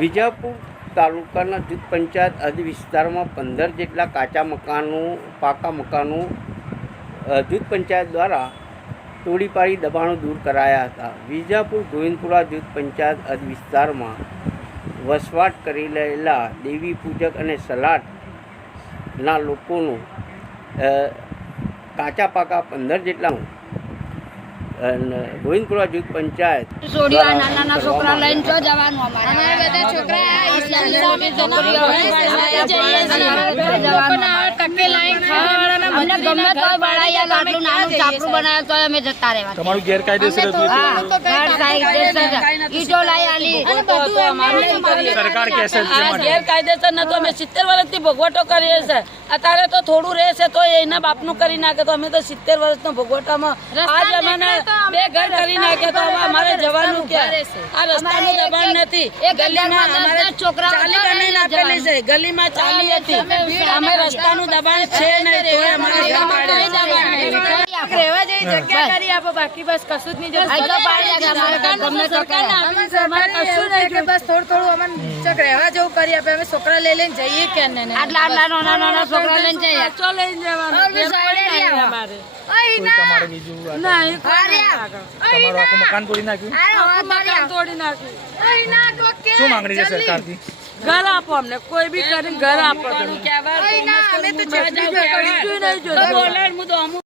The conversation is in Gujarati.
વિજાપુર તાલુકાના જૂથ પંચાયત હદ વિસ્તારમાં 15 જેટલા પાકા મકાનો જૂથ પંચાયત દ્વારા તોડી પાડી દબાણો દૂર કરાયા હતા. વિજાપુર ગોવિંદપુરા જૂથ પંચાયત હદ વિસ્તારમાં વસવાટ કરી રહેલા દેવી પૂજક અને સલાટના લોકોનું કાચા પાકા 15 જેટલા ગોવિંદપુરા જૂથ પંચાયત નાના છોકરા લઈને તો જવાનું તમારું ગેરકાયદેસર ઈટો લઈ આલી સરકાર કહેશે ગેરકાયદેસર ન તો અમે 70 વર્ષથી ભોગવટો કરીએ છીએ. અત્યારે તો થોડું રહેશે તો એના બાપનું કરી નાખે તો અમે તો 70 વર્ષનો ભોગવટામાં આજ અમને 2 ઘર કરી નાખે તો અમારે જવાનું ક્યાં? આ રસ્તાનું દબાણ નથી. ગલીમાં અમારે છોકરા ચાલી બનાવીને આપેલી છે. ગલીમાં ચાલી હતી. અમે રસ્તાનું દબાણ છે નહીં તો અમારે રહેવા જેવી જગ્યા કરી આપો, બાકી બસ કશું જ નહીં. બસ થોડું અમને ચક રહેવા જેવું કરી આપે. અમે છોકરા લઈને જઈએ કે આટલા નાના છોકરા લઈને જઈએ તમારે બીજું તમારું આખું મકાન તોડી નાખ્યું. શું માંગણી છે સરકારથી? ઘર આપો અમને, કોઈ બી કરીને ઘર આપો. અમે તો